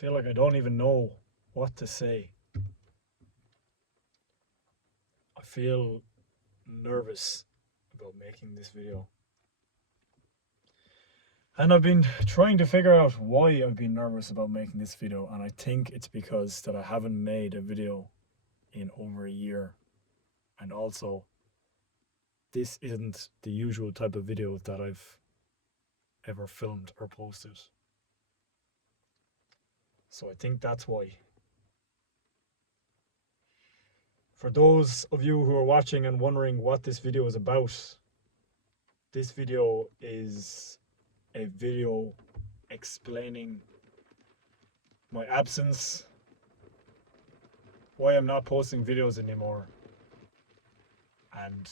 feel like I don't even know what to say. I feel nervous about making this video. And I've been trying to figure out why I've been nervous about making this video, and I think it's because that I haven't made a video in over a year. And also, this isn't the usual type of video that I've ever filmed or posted. So I think that's why. For those of you who are watching and wondering what this video is about, this video is a video explaining my absence, why I'm not posting videos anymore, and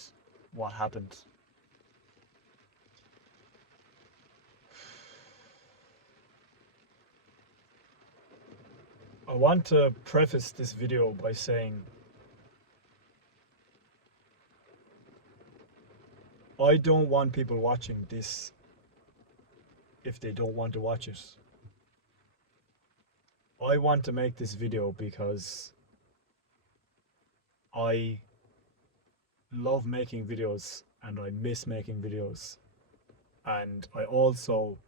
what happened. I want to preface this video by saying I don't want people watching this if they don't want to watch it. I want to make this video because I love making videos and I miss making videos. And I also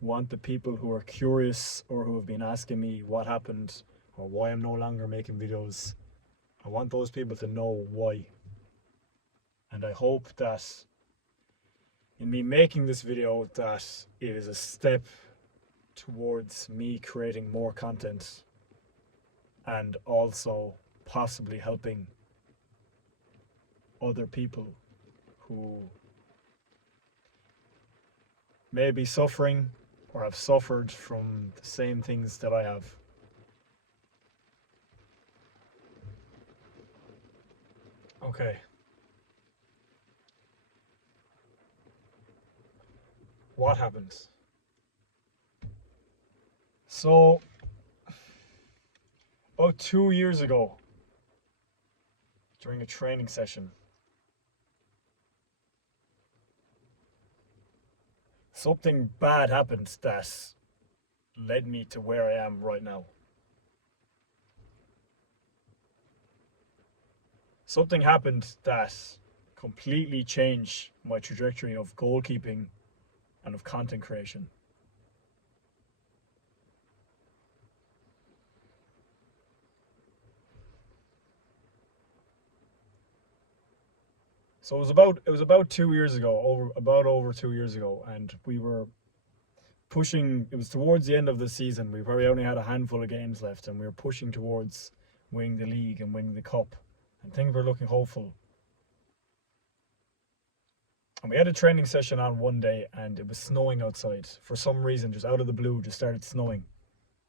want the people who are curious or who have been asking me what happened or why I'm no longer making videos, I want those people to know why. And I hope that in me making this video that it is a step towards me creating more content and also possibly helping other people who may be suffering or have suffered from the same things that I have. Okay. What happens? So, about 2 years ago, during a training session, something bad happened that led me to where I am right now. Something happened that completely changed my trajectory of goalkeeping and of content creation. So it was about 2 years ago, over 2 years ago, and we were pushing. It was towards the end of the season. We probably only had a handful of games left, and we were pushing towards winning the league and winning the cup, and things were looking hopeful. And we had a training session on one day, and it was snowing outside. For some reason, just out of the blue, just started snowing.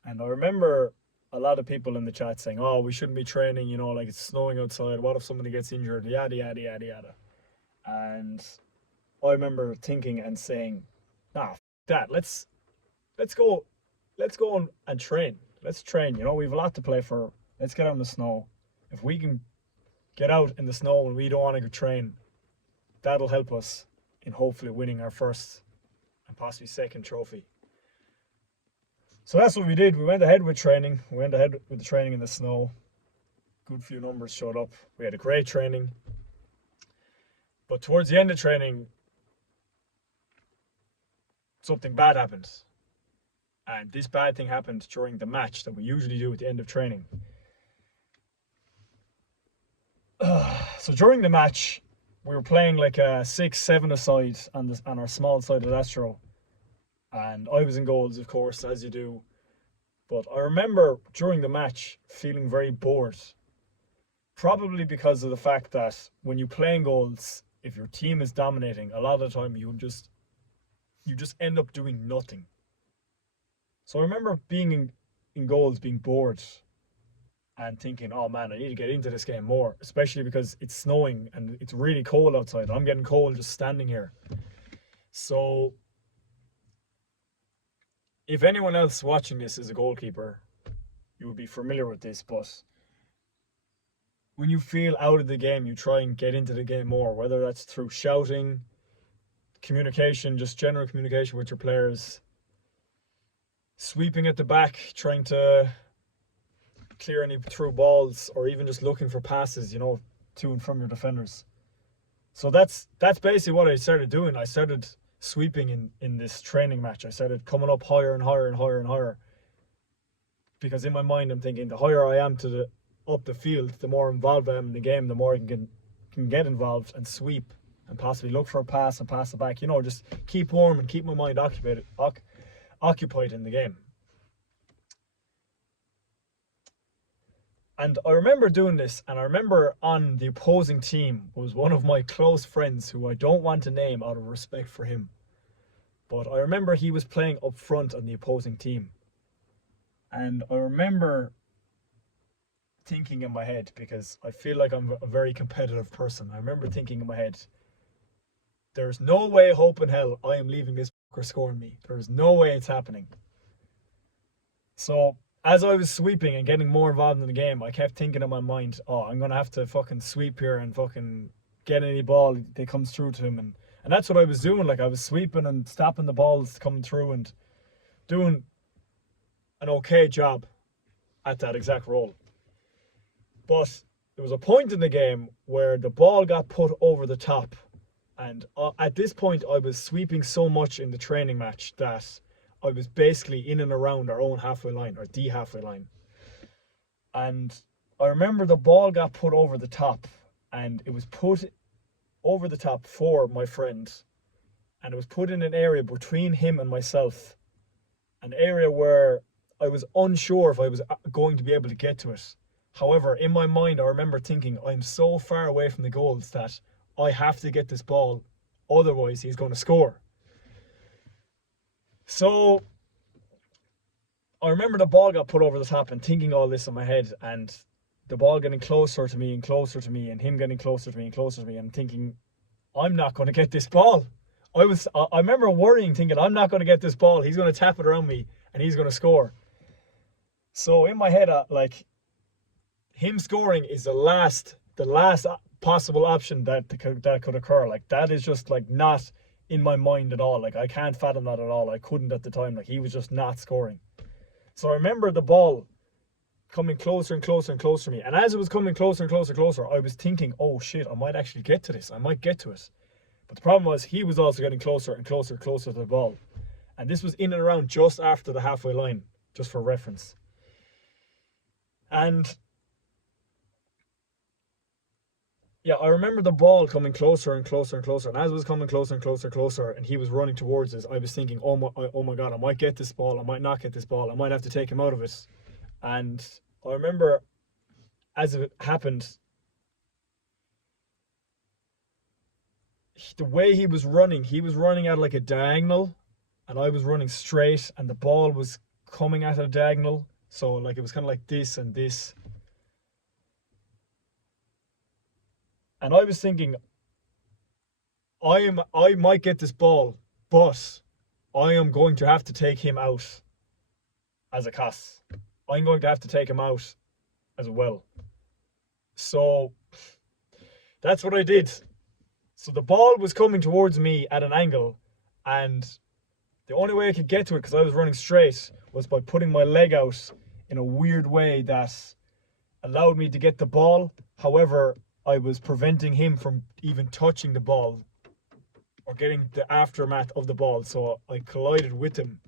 And I remember a lot of people in the chat saying, "Oh, we shouldn't be training, you know, like it's snowing outside. What if somebody gets injured? Yada, yada, yada, yada." And I remember thinking and saying, "Nah, that. Let's go and train. Let's train. You know, we've a lot to play for. Let's get out in the snow. If we can get out in the snow and we don't want to go train, that'll help us in hopefully winning our first and possibly second trophy." So that's what we did. We went ahead with training. We went ahead with the training in the snow. Good few numbers showed up. We had a great training. But towards the end of training, something bad happened. And this bad thing happened during the match that we usually do at the end of training. So during the match, we were playing like a 6-7 aside on our small side of Astro. And I was in goals, of course, as you do. But I remember during the match feeling very bored. Probably because of the fact that when you play in goals, if your team is dominating, a lot of the time you just end up doing nothing. So I remember being in goals, being bored and thinking, "Oh man, I need to get into this game more," especially because it's snowing and it's really cold outside. I'm getting cold just standing here. So if anyone else watching this is a goalkeeper, you would be familiar with this, but when you feel out of the game, you try and get into the game more, whether that's through shouting, communication, just general communication with your players. sweeping at the back, trying to clear any through balls, or even just looking for passes, to and from your defenders. So that's basically what I started doing. I started sweeping in this training match. I started coming up higher and higher and higher and higher, because in my mind I'm thinking the higher I am to the up the field, the more involved I am in the game, the more I can get involved and sweep and possibly look for a pass and pass it back. Just keep warm and keep my mind occupied in the game. And I remember doing this, and I remember on the opposing team was one of my close friends who I don't want to name out of respect for him. But I remember he was playing up front on the opposing team. And I remember thinking in my head, because I feel like I'm a very competitive person, I remember thinking in my head, there's no way, hope in hell, I am leaving this fucker scoring me. There's no way it's happening. So as I was sweeping and getting more involved in the game, I kept thinking in my mind, I'm going to have to fucking sweep here and fucking get any ball that comes through to him. And that's what I was doing. Like, I was sweeping and stopping the balls coming through and doing an okay job at that exact role. But there was a point in the game where the ball got put over the top. And at this point, I was sweeping so much in the training match that I was basically in and around our own halfway line, or the halfway line. And I remember the ball got put over the top, and it was put over the top for my friend. And it was put in an area between him and myself, an area where I was unsure if I was going to be able to get to it. However, in my mind, I remember thinking, I'm so far away from the goals that I have to get this ball, otherwise he's going to score. So I remember the ball got put over the top and thinking all this in my head, and the ball getting closer to me and closer to me, and him getting closer to me and closer to me, and thinking, I'm not going to get this ball. I remember worrying, thinking, I'm not going to get this ball. He's going to tap it around me and he's going to score. So in my head, him scoring is the last possible option that could occur. Like, that is just like not in my mind at all. Like, I can't fathom that at all. I couldn't at the time. Like, he was just not scoring. So I remember the ball coming closer and closer and closer to me. And as it was coming closer and closer and closer, I was thinking, oh shit, I might actually get to this. I might get to it. But the problem was, he was also getting closer and closer and closer to the ball. And this was in and around just after the halfway line, just for reference. And yeah, I remember the ball coming closer and closer and closer. And as it was coming closer and closer and closer, and he was running towards us, I was thinking, oh my God, I might get this ball. I might not get this ball. I might have to take him out of it. And I remember, as it happened, the way he was running at like a diagonal, and I was running straight, and the ball was coming at a diagonal. So like, it was kind of like this and this. And I was thinking, I might get this ball, but I am going to have to take him out as a cost. I'm going to have to take him out as well. So that's what I did. So the ball was coming towards me at an angle, and the only way I could get to it, because I was running straight, was by putting my leg out in a weird way that allowed me to get the ball. However, I was preventing him from even touching the ball or getting the aftermath of the ball. So I collided with him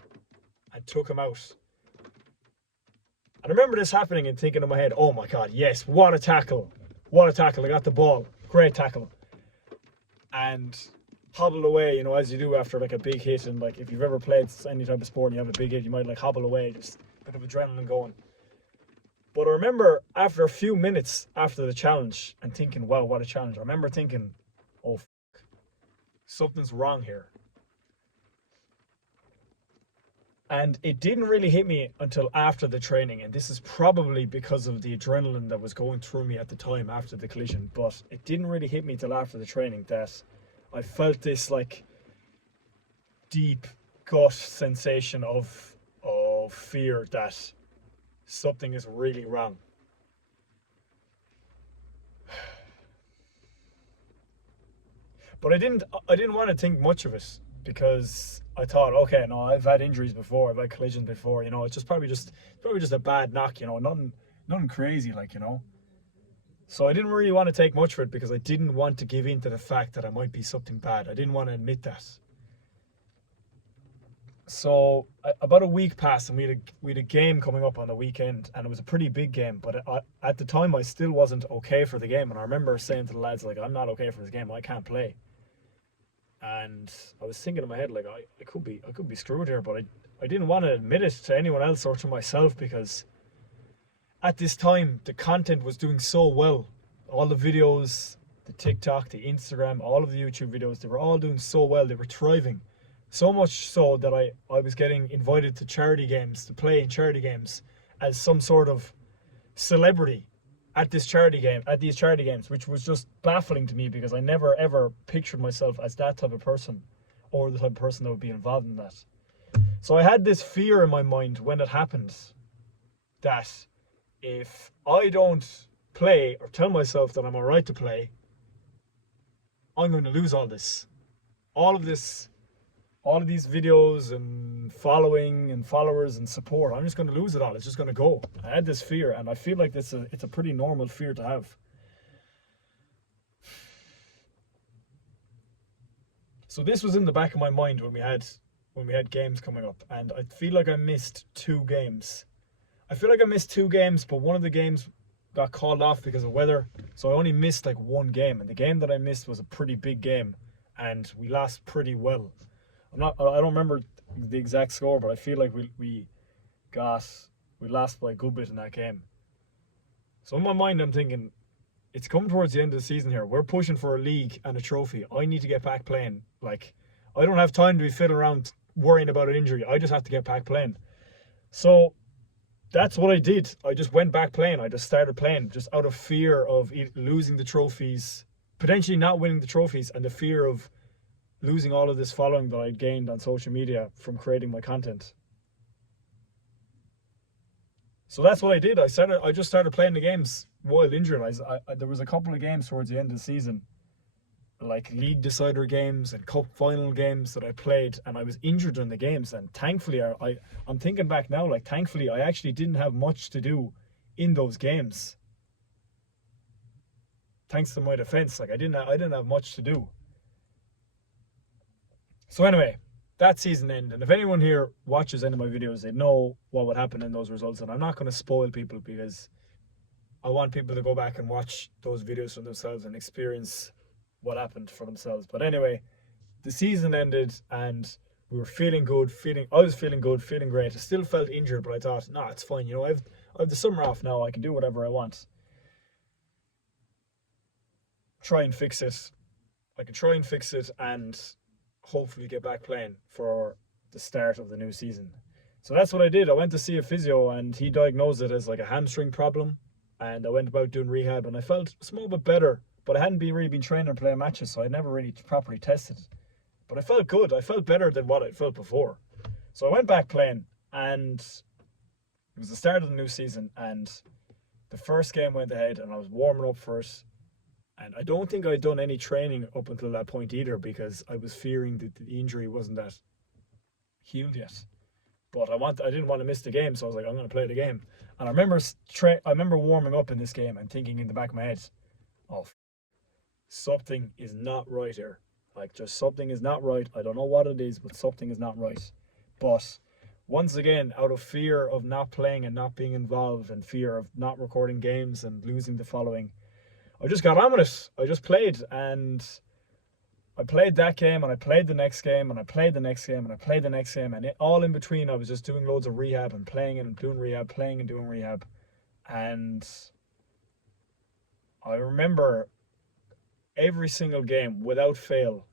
and took him out. And I remember this happening and thinking in my head, oh my God, yes, what a tackle. What a tackle. I got the ball. Great tackle. And hobbled away, as you do after like a big hit. And like, if you've ever played any type of sport and you have a big hit, you might like hobble away, just a bit of adrenaline going. But I remember after a few minutes after the challenge and thinking, wow, what a challenge. I remember thinking, oh, something's wrong here. And it didn't really hit me until after the training. And this is probably because of the adrenaline that was going through me at the time after the collision. But it didn't really hit me till after the training that I felt this like deep gut sensation of fear that something is really wrong. But I didn't want to think much of it, because I thought, okay, no, I've had injuries before, I've had collisions before, it's just probably just a bad knock, nothing crazy, like, So I didn't really want to take much for it because I didn't want to give in to the fact that I might be something bad. I didn't want to admit that. So about a week passed, and we had a game coming up on the weekend, and it was a pretty big game. But at the time, I still wasn't okay for the game, and I remember saying to the lads, like, I'm not okay for this game. I can't play. And I was thinking in my head, like, I could be screwed here, but I didn't want to admit it to anyone else or to myself, because at this time the content was doing so well. All the videos, the TikTok, the Instagram, all of the YouTube videos, they were all doing so well. They were thriving. So much so that I was getting invited to charity games, to play in charity games as some sort of celebrity at these charity games, which was just baffling to me because I never ever pictured myself as that type of person, or the type of person that would be involved in that. So I had this fear in my mind when it happened, that if I don't play or tell myself that I'm alright to play, I'm going to lose all this. All of these videos and following and followers and support. I'm just going to lose it all. It's just going to go. I had this fear, and I feel like it's a pretty normal fear to have. So this was in the back of my mind when we had games coming up, and I feel like I missed 2 games. But one of the games got called off because of weather, so I only missed like 1 game, and the game that I missed was a pretty big game, and we lost pretty well. I don't remember the exact score, but I feel like we lost by a good bit in that game. So in my mind, I'm thinking, it's coming towards the end of the season here. We're pushing for a league and a trophy. I need to get back playing. Like, I don't have time to be fiddling around worrying about an injury. I just have to get back playing. So that's what I did. I just went back playing. I just started playing, just out of fear of losing the trophies, potentially not winning the trophies, and the fear of losing all of this following that I'd gained on social media from creating my content. So that's what I did. I just started playing the games while injured. There was a couple of games towards the end of the season, like league decider games and cup final games that I played, and I was injured in the games. And thankfully, I'm thinking back now, like, thankfully I actually didn't have much to do in those games. Thanks to my defense, like I didn't have much to do. So anyway, that season ended, and if anyone here watches any of my videos, they know what would happen in those results, and I'm not going to spoil people because I want people to go back and watch those videos for themselves and experience what happened for themselves. But anyway, the season ended, and we were feeling good, I was feeling good, feeling great. I still felt injured, but I thought, nah, it's fine. I have the summer off now. I can do whatever I want. Try and fix it. I can try and fix it and hopefully get back playing for the start of the new season. So that's what I did. I went to see a physio, and he diagnosed it as like a hamstring problem. And I went about doing rehab, and I felt a small bit better, but I hadn't really been training or playing matches, so I never really properly tested. But I felt good. I felt better than what I felt before. So I went back playing, and it was the start of the new season, and the first game went ahead, and I was warming up for it. And I don't think I'd done any training up until that point either, because I was fearing that the injury wasn't that healed yet. But I didn't want to miss the game, so I was like, I'm going to play the game. And I remember warming up in this game and thinking in the back of my head, oh, something is not right here. Like, just something is not right. I don't know what it is, but something is not right. But once again, out of fear of not playing and not being involved, and fear of not recording games and losing the following, I just got on with it. I just played, and I played that game, and I played the next game, and I played the next game, and I played the next game, and all in between I was just doing loads of rehab and playing and doing rehab, playing and doing rehab. And I remember every single game, without fail,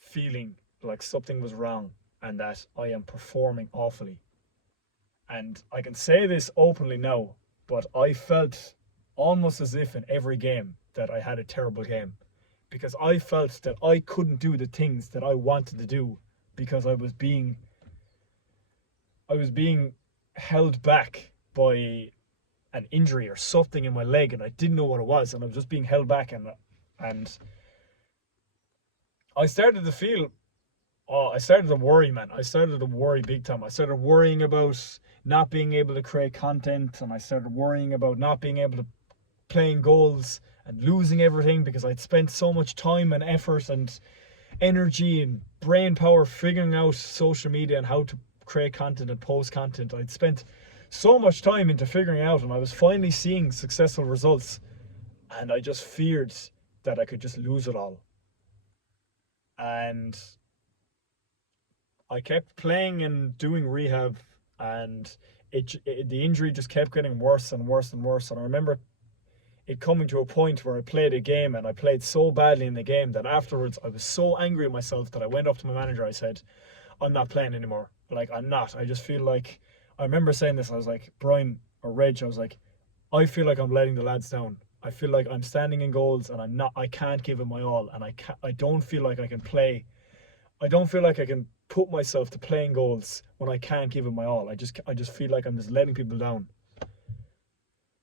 feeling like something was wrong and that I am performing awfully. And I can say this openly now, but I felt almost as if in every game that I had a terrible game, because I felt that I couldn't do the things that I wanted to do because I was being held back by an injury or something in my leg, and I didn't know what it was, and I was just being held back, and I started to feel Oh, I started to worry, man. I started to worry big time. I started worrying about not being able to create content, and I started worrying about not being able to playing goals and losing everything because I'd spent so much time and effort and energy and brain power figuring out social media and how to create content and post content. I'd spent so much time into figuring out, and I was finally seeing successful results, and I just feared that I could just lose it all. And I kept playing and doing rehab, and the injury just kept getting worse and worse and worse. And I remember it coming to a point where I played a game, and I played so badly in the game that afterwards I was so angry at myself that I went up to my manager. I said, I'm not playing anymore. Like, I'm not. I just feel like, I remember saying this. I was like, Brian or Reg, I was like, I feel like I'm letting the lads down. I feel like I'm standing in goals and I can't give it my all. And I don't feel like I can play. I don't feel like I can put myself to playing goals when I can't give it my all. I just feel like I'm just letting people down.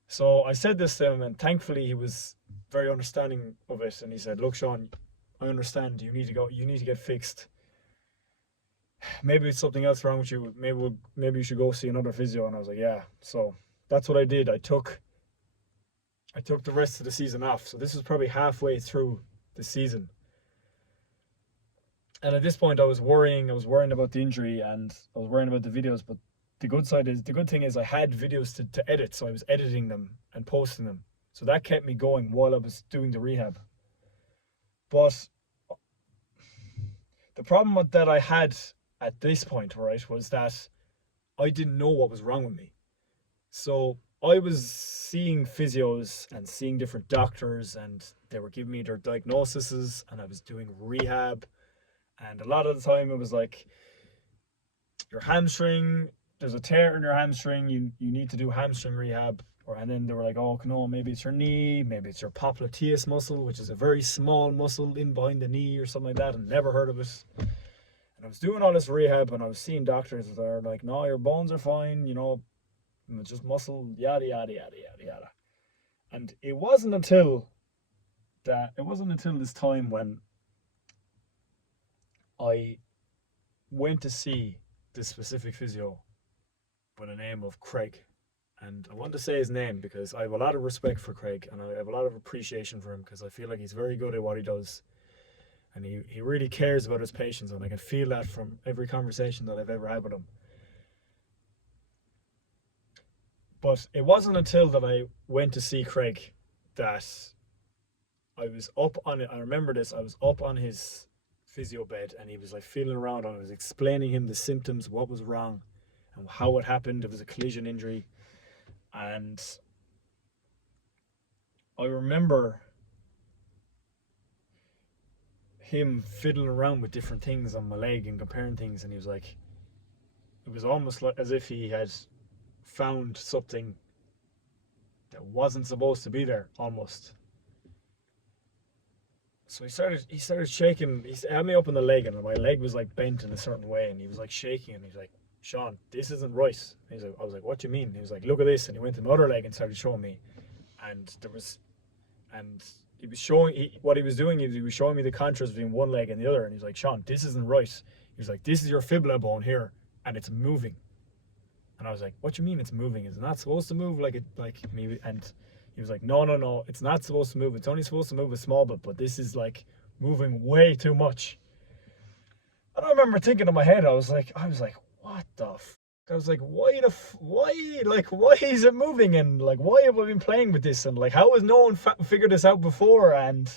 So I said this to him, and thankfully he was very understanding of it. And he said, "Look, Sean, I understand. You need to go. You need to get fixed. Maybe it's something else wrong with you. Maybe you should go see another physio." And I was like, "Yeah." So that's what I did. I took the rest of the season off. So this was probably halfway through the season. And at this point, I was worrying. I was worrying about the injury, and I was worrying about the videos. But the good thing is I had videos to edit, so I was editing them and posting them. So that kept me going while I was doing the rehab. But the problem that I had at this point, right, was that I didn't know what was wrong with me. So I was seeing physios and seeing different doctors, and they were giving me their diagnoses, and I was doing rehab. And a lot of the time it was like, your hamstring, there's a tear in your hamstring, you need to do hamstring rehab. And then they were like, oh no, maybe it's your knee, maybe it's your popliteus muscle, which is a very small muscle in behind the knee or something like that, and never heard of it. And I was doing all this rehab, and I was seeing doctors that are like, no, your bones are fine, it's just muscle, yada yada yada yada yada. And it wasn't until this time when I went to see this specific physio by the name of Craig. And I want to say his name because I have a lot of respect for Craig, and I have a lot of appreciation for him because I feel like he's very good at what he does. And he really cares about his patients, and I can feel that from every conversation that I've ever had with him. But it wasn't until that I went to see Craig that I was up on it. I remember this. I was up on his physio bed, and he was like feeling around, and I was explaining him the symptoms, what was wrong, and how it happened. It was a collision injury. And I remember him fiddling around with different things on my leg and comparing things, and he was like, it was almost like as if he had found something that wasn't supposed to be there, almost. So he started shaking. He had me up on the leg, and my leg was like bent in a certain way, and he was like shaking, and he's like, Sean, this isn't right. I was like, what do you mean? He was like, look at this. And he went to my other leg and started showing me. And he was showing, what he was doing is he was showing me the contrast between one leg and the other. And he's like, Sean, this isn't right. He was like, this is your fibula bone here, and it's moving. And I was like, what do you mean it's moving? Is it not supposed to move like me? And he was like, no, it's not supposed to move. It's only supposed to move a small bit, but this is like moving way too much. And I remember thinking in my head, I was like, what the I was like, why is it moving? And like, why have we been playing with this? And like, how has no one figured this out before? And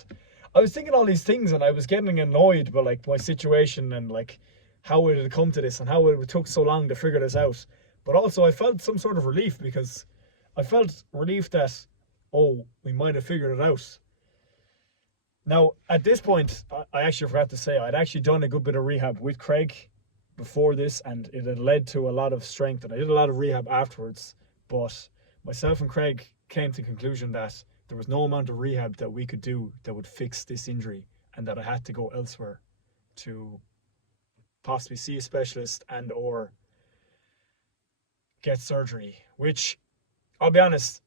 I was thinking all these things, and I was getting annoyed by like my situation and like how it had come to this and how it took so long to figure this out. But also I felt some sort of relief, because I felt relief that, oh, we might have figured it out. Now, at this point, I actually forgot to say, I'd actually done a good bit of rehab with Craig before this, and it had led to a lot of strength, and I did a lot of rehab afterwards. But myself and Craig came to the conclusion that there was no amount of rehab that we could do that would fix this injury, and that I had to go elsewhere to possibly see a specialist and or get surgery, which, I'll be honest,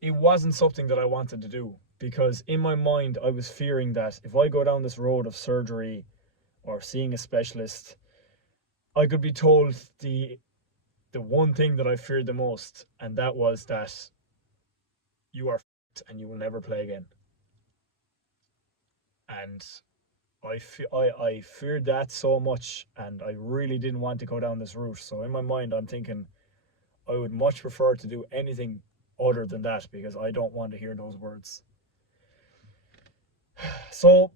it wasn't something that I wanted to do, because in my mind I was fearing that if I go down this road of surgery, or seeing a specialist, I could be told the one thing that I feared the most, and that was that you are f***ed and you will never play again. And I feared that so much, and I really didn't want to go down this route. So in my mind, I'm thinking I would much prefer to do anything other than that, because I don't want to hear those words. So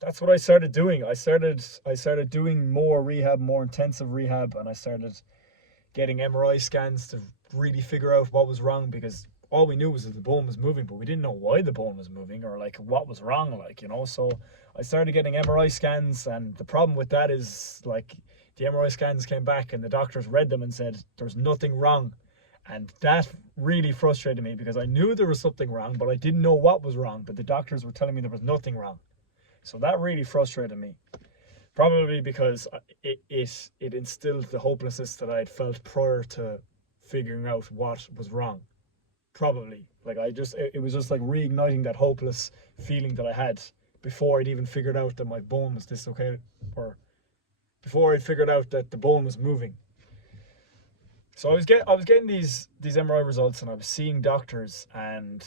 that's what I started doing. I started doing more rehab, more intensive rehab, and I started getting MRI scans to really figure out what was wrong, because all we knew was that the bone was moving, but we didn't know why the bone was moving or like what was wrong, So I started getting MRI scans, and the problem with that is like the MRI scans came back and the doctors read them and said there's nothing wrong. And that really frustrated me, because I knew there was something wrong, but I didn't know what was wrong. But the doctors were telling me there was nothing wrong. So that really frustrated me. Probably because it instilled the hopelessness that I had felt prior to figuring out what was wrong. Probably. Like it was just like reigniting that hopeless feeling that I had before I'd even figured out that my bone was dislocated, or before I'd figured out that the bone was moving. So I was getting these MRI results, and I was seeing doctors, and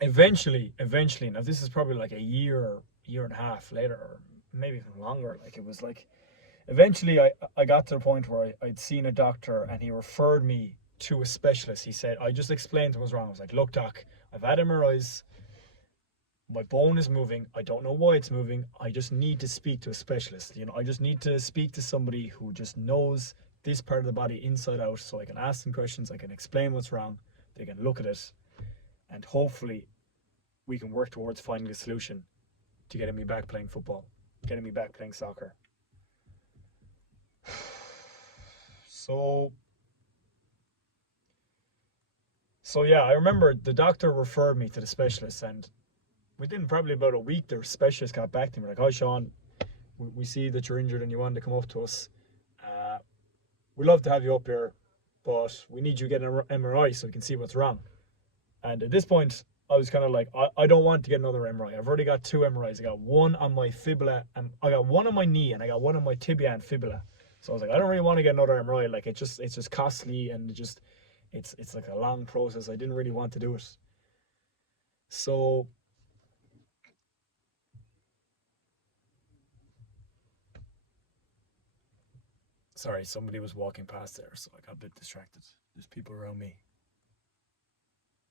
eventually, now this is probably like a year and a half later, or maybe even longer. Like it was like eventually I got to the point where I'd seen a doctor, and he referred me to a specialist. He said, I just explained what was wrong. I was like, look, doc, I've had MRIs. My bone is moving. I don't know why it's moving. I just need to speak to a specialist. I just need to speak to somebody who just knows this part of the body inside out, so I can ask them questions. I can explain what's wrong. They can look at it, and hopefully we can work towards finding a solution to getting me back playing football, getting me back playing soccer. So yeah, I remember the doctor referred me to the specialist, and within probably about a week, the specialist got back to me like, "Hi, Sean, we see that you're injured and you wanted to come up to us. We'd love to have you up here, but we need you to get an MRI so we can see what's wrong." And at this point, I was kind of like, I don't want to get another MRI. I've already got two MRIs. I got one on my fibula, and I got one on my knee, and I got one on my tibia and fibula. So I was like, I don't really want to get another MRI. Like it's just costly, and it's like a long process. I didn't really want to do it. So sorry, somebody was walking past there, so I got a bit distracted. There's people around me.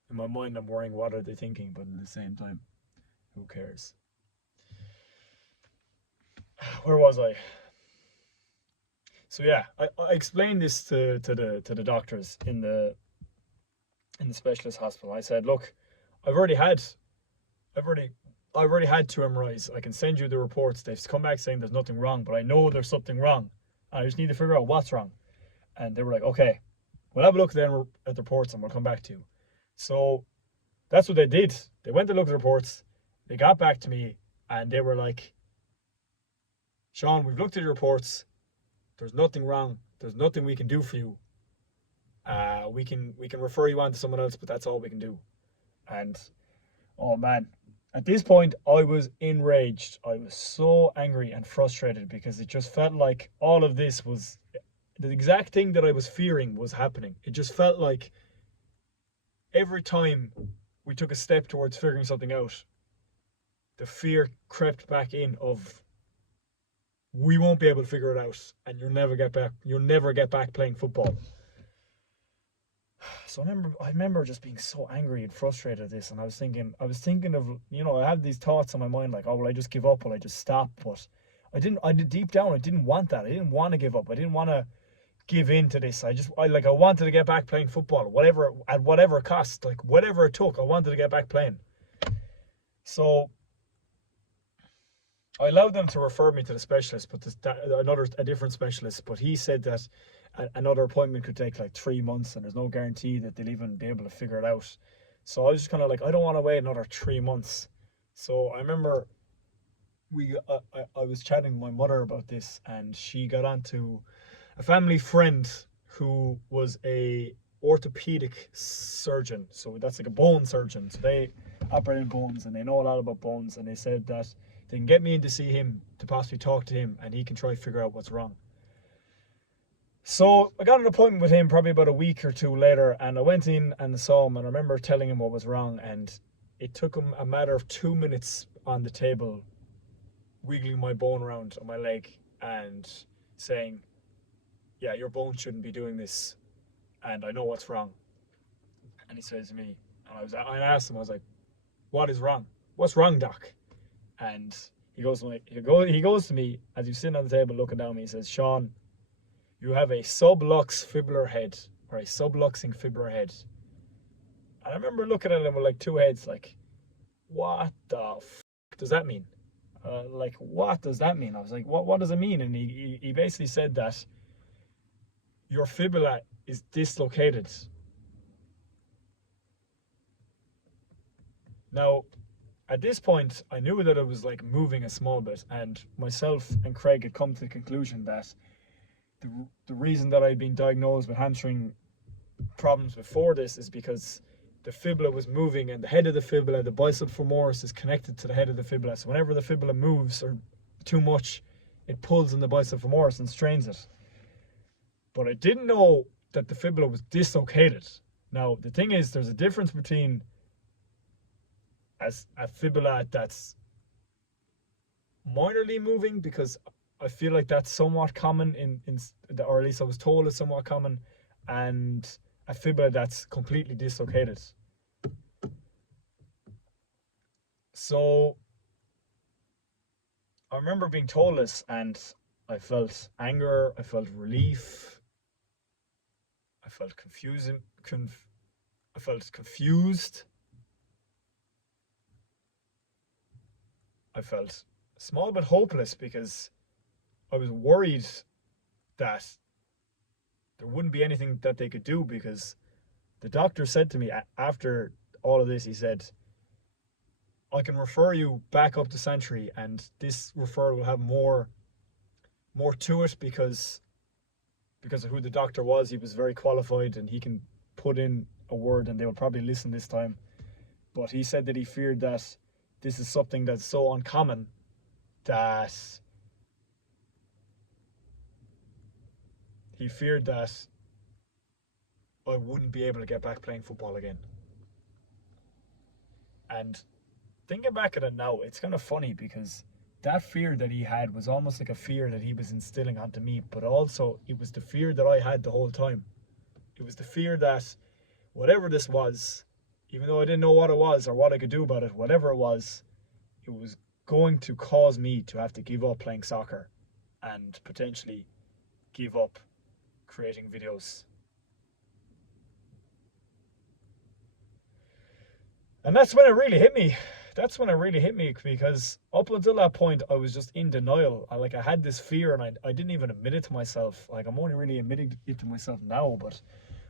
In my mind, I'm worrying what are they thinking, but at the same time, who cares? Where was I? So yeah, I explained this to the doctors in the specialist hospital. I said, look, I've already had I've already I've already had two MRIs. I can send you the reports. They've come back saying there's nothing wrong, but I know there's something wrong. I just need to figure out what's wrong. And they were like, okay, we'll have a look then at the reports and we'll come back to you. So that's what they did. They went to look at the reports. They got back to me and they were like, Sean, we've looked at your reports. There's nothing wrong. There's nothing we can do for you. We can refer you on to someone else, but that's all we can do. And oh man, at this point I was enraged. I was so angry and frustrated because it just felt like all of this was the exact thing that I was fearing was happening. It just felt like every time we took a step towards figuring something out, the fear crept back in of we won't be able to figure it out and you'll never get back playing football. So I remember just being so angry and frustrated at this, and I was thinking of, I had these thoughts in my mind like, oh, will I just give up? Will I just stop? But deep down, I didn't want that. I didn't want to give up. I didn't want to give in to this. I wanted to get back playing football, at whatever cost, like whatever it took. I wanted to get back playing. So I allowed them to refer me to the specialist, but a different specialist. But he said that another appointment could take like 3 months, and there's no guarantee that they'll even be able to figure it out. So I was just kind of like, I don't want to wait another 3 months. So I remember I was chatting with my mother about this, and she got on to a family friend who was a orthopedic surgeon. So that's like a bone surgeon. So they operate in bones and they know a lot about bones. And they said that They can get me in to see him, to possibly talk to him, and he can try to figure out what's wrong. So I got an appointment with him probably about a week or two later, and I went in and saw him, and I remember telling him what was wrong, and it took him a matter of 2 minutes on the table, wiggling my bone around on my leg and saying, yeah, your bone shouldn't be doing this, and I know what's wrong. And he says to me, and I asked him, I was like, what is wrong? What's wrong, doc? And he goes to me as he's sitting on the table looking down at me. He says, Sean, you have a sublux fibular head, or a subluxing fibular head. And I remember looking at him with like two heads, like, what the does that mean? Like, what does that mean? I was like, what does it mean? And he basically said that your fibula is dislocated. Now, at this point, I knew that it was like moving a small bit, and myself and Craig had come to the conclusion that the reason that I'd been diagnosed with hamstring problems before this is because the fibula was moving, and the head of the fibula, the biceps femoris, is connected to the head of the fibula. So whenever the fibula moves or too much, it pulls in the biceps femoris and strains it. But I didn't know that the fibula was dislocated. Now, the thing is, there's a difference between as a fibula that's minorly moving, because I feel like that's somewhat common or at least I was told it's somewhat common, and a fibula that's completely dislocated. So I remember being told this, and I felt anger, I felt relief, I felt confused, I felt small but hopeless, because I was worried that there wouldn't be anything that they could do, because the doctor said to me after all of this, he said, I can refer you back up to Santry, and this referral will have more to it because of who the doctor was. He was very qualified, and he can put in a word and they will probably listen this time. But he said that he feared that this is something that's so uncommon that he feared that I wouldn't be able to get back playing football again. And thinking back at it now, it's kind of funny, because that fear that he had was almost like a fear that he was instilling onto me, but also it was the fear that I had the whole time. It was the fear that whatever this was, even though I didn't know what it was or what I could do about it, whatever it was going to cause me to have to give up playing soccer and potentially give up creating videos. And that's when it really hit me. Because up until that point, I was just in denial. I had this fear, and I didn't even admit it to myself. Like, I'm only really admitting it to myself now, but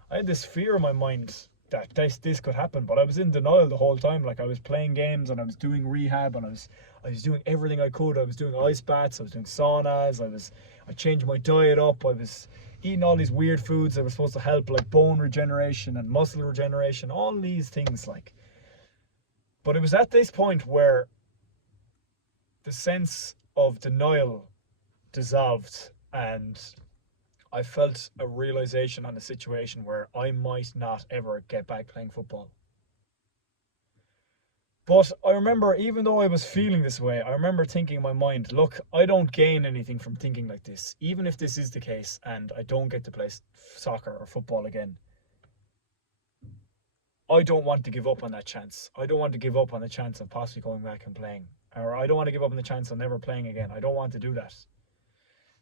I had this fear in my mind that this could happen, but I was in denial the whole time. Like, I was playing games, and I was doing rehab, and I was doing everything I could. I was doing ice baths, I was doing saunas, I changed my diet up, I was eating all these weird foods that were supposed to help, like bone regeneration and muscle regeneration, all these things, like. But it was at this point where the sense of denial dissolved, and I felt a realization on the situation where I might not ever get back playing football. But I remember, even though I was feeling this way, I remember thinking in my mind, look, I don't gain anything from thinking like this. Even if this is the case and I don't get to play soccer or football again, I don't want to give up on that chance. I don't want to give up on the chance of possibly going back and playing. Or I don't want to give up on the chance of never playing again. I don't want to do that.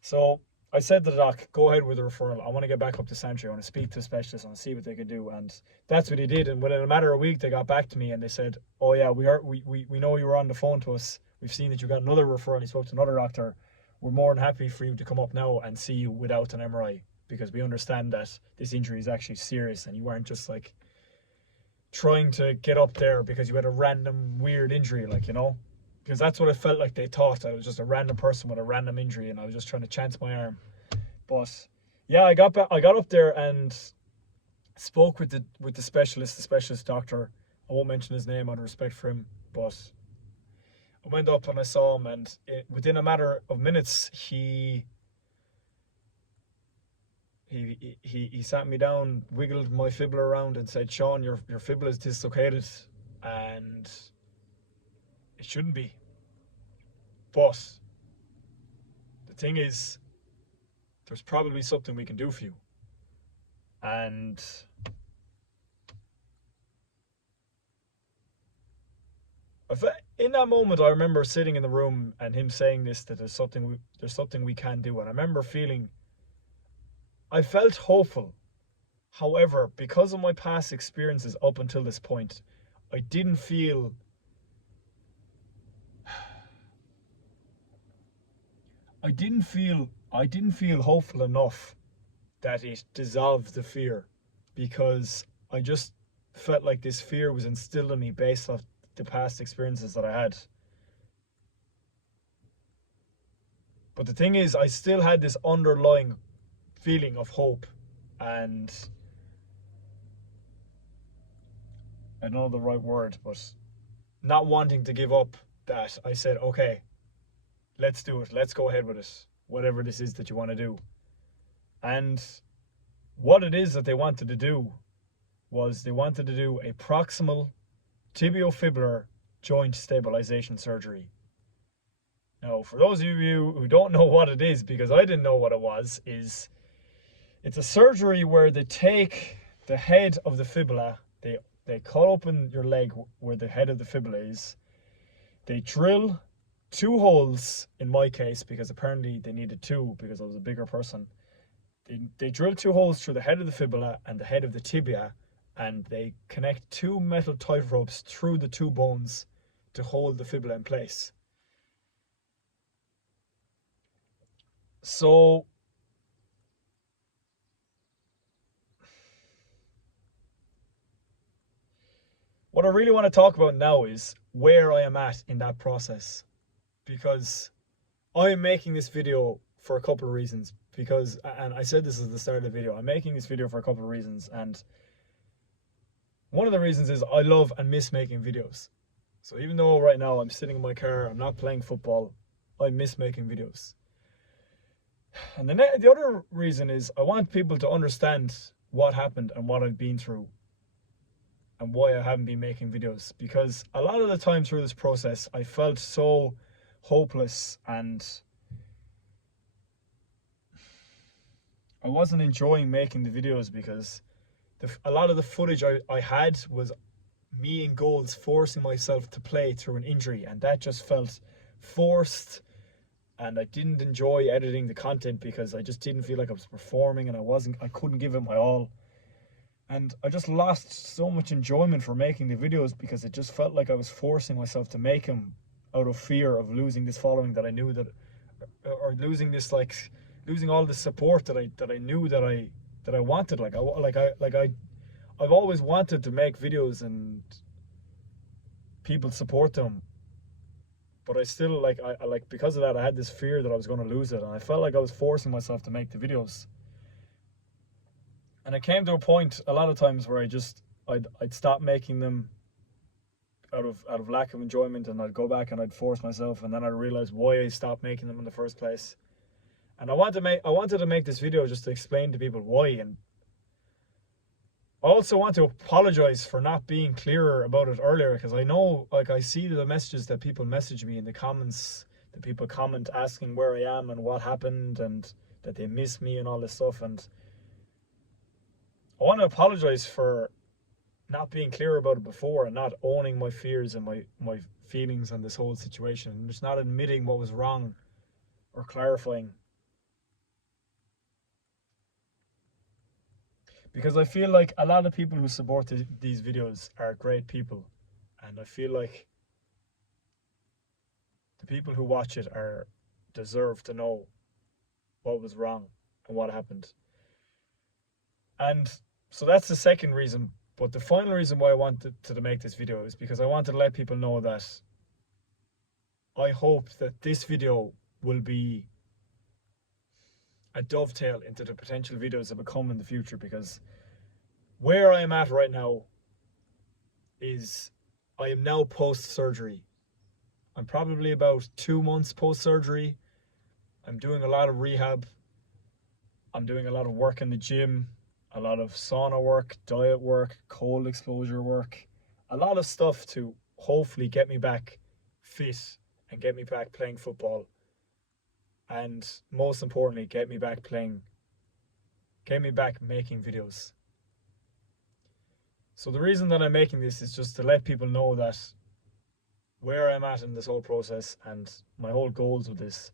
So I said to the doc, go ahead with the referral. I want to get back up to Santry. I want to speak to a specialist and see what they could do. And that's what he did. And within a matter of a week, they got back to me and they said, oh yeah, we know you were on the phone to us. We've seen that you got another referral. You spoke to another doctor. We're more than happy for you to come up now and see you without an MRI, because we understand that this injury is actually serious and you weren't just like trying to get up there because you had a random weird injury, like, you know, because that's what it felt like. They thought I was just a random person with a random injury and I was just trying to chance my arm. But yeah, I got up there and spoke with the specialist doctor. I won't mention his name out of respect for him, but I went up and I saw him, and within a matter of minutes, he sat me down, wiggled my fibula around, and said, "Sean, your fibula is dislocated, and it shouldn't be. But the thing is, there's probably something we can do for you." And in that moment, I remember sitting in the room and him saying this, that there's something we can do. And I remember feeling, I felt hopeful. However, because of my past experiences up until this point, I didn't feel I didn't feel hopeful enough that it dissolved the fear, because I just felt like this fear was instilled in me based off the past experiences that I had. But the thing is, I still had this underlying feeling of hope, and I don't know the right word, but not wanting to give up, that I said, okay, let's do it. Let's go ahead with it. Whatever this is that you want to do. And what it is that they wanted to do was they wanted to do a proximal tibiofibular joint stabilization surgery. Now, for those of you who don't know what it is, because I didn't know what it was, it's a surgery where they take the head of the fibula, they cut open your leg where the head of the fibula is, they drill 2 holes, in my case, because apparently they needed 2 because I was a bigger person. They drill 2 holes through the head of the fibula and the head of the tibia, and they connect 2 metal tight ropes through the 2 bones to hold the fibula in place. So what I really want to talk about now is where I am at in that process, because I am making this video for a couple of reasons. Because, and I said this at the start of the video, I'm making this video for a couple of reasons, and one of the reasons is I love and miss making videos. So even though right now I'm sitting in my car, I'm not playing football, I miss making videos. And the other reason is I want people to understand what happened and what I've been through and why I haven't been making videos. Because a lot of the time through this process, I felt so hopeless, and I wasn't enjoying making the videos, because a lot of the footage I had was me in goals forcing myself to play through an injury, and that just felt forced, and I didn't enjoy editing the content because I just didn't feel like I was performing, and I couldn't give it my all. And I just lost so much enjoyment for making the videos, because it just felt like I was forcing myself to make them out of fear of losing this following that I knew that, or losing this, like, losing all the support that I knew that I wanted. I've always wanted to make videos and people support them, but I still I because of that I had this fear that I was going to lose it, and I felt like I was forcing myself to make the videos. And it came to a point a lot of times where I'd stop making them out of lack of enjoyment, and I'd go back and I'd force myself, and then I'd realize why I stopped making them in the first place. And I wanted to make this video just to explain to people why. And I also want to apologize for not being clearer about it earlier, because I know, like, I see the messages that people message me in the comments, that people comment asking where I am and what happened and that they miss me and all this stuff. And I want to apologize for not being clear about it before, and not owning my fears and my feelings on this whole situation, and just not admitting what was wrong or clarifying. Because I feel like a lot of people who support these videos are great people, and I feel like the people who watch it deserve to know what was wrong and what happened. And so that's the second reason. But the final reason why I wanted to make this video is because I wanted to let people know that I hope that this video will be a dovetail into the potential videos that will come in the future. Because where I am at right now is I am now post-surgery. I'm probably about 2 months post surgery. I'm doing a lot of rehab. I'm doing a lot of work in the gym, a lot of sauna work, diet work, cold exposure work, a lot of stuff to hopefully get me back fit and get me back playing football. And most importantly, get me back making videos. So the reason that I'm making this is just to let people know that where I'm at in this whole process and my whole goals with this.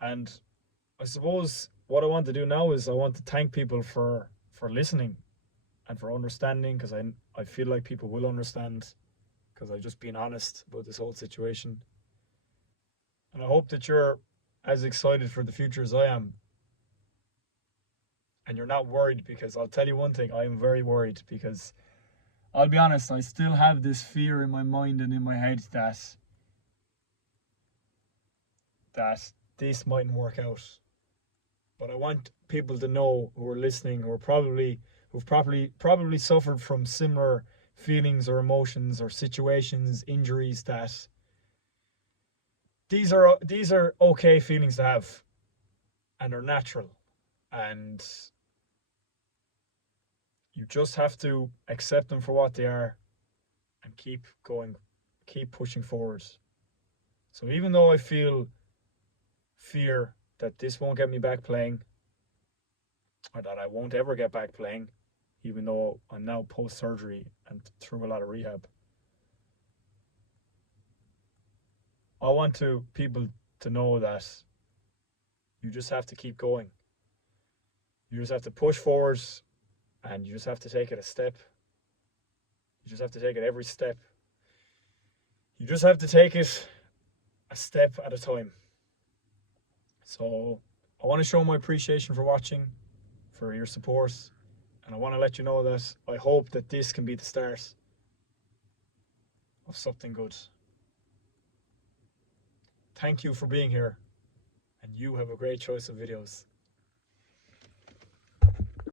And I suppose what I want to do now is I want to thank people for listening and for understanding, because I feel like people will understand because I've just been honest about this whole situation. And I hope that you're as excited for the future as I am. And you're not worried, because I'll tell you one thing, I am very worried, because I'll be honest, I still have this fear in my mind and in my head that this mightn't work out. But I want people to know who are listening, who've probably suffered from similar feelings or emotions or situations, injuries, that these are okay feelings to have, and are natural, and you just have to accept them for what they are and keep going, keep pushing forward. So even though I feel fear that this won't get me back playing, or that I won't ever get back playing, even though I'm now post surgery and through a lot of rehab, I want to people to know that you just have to keep going. You just have to push forward, and you just have to take it a step. You just have to take it every step. You just have to take it a step at a time. So I want to show my appreciation for watching, for your support, and I want to let you know that I hope that this can be the start of something good. Thank you for being here, and you have a great choice of videos.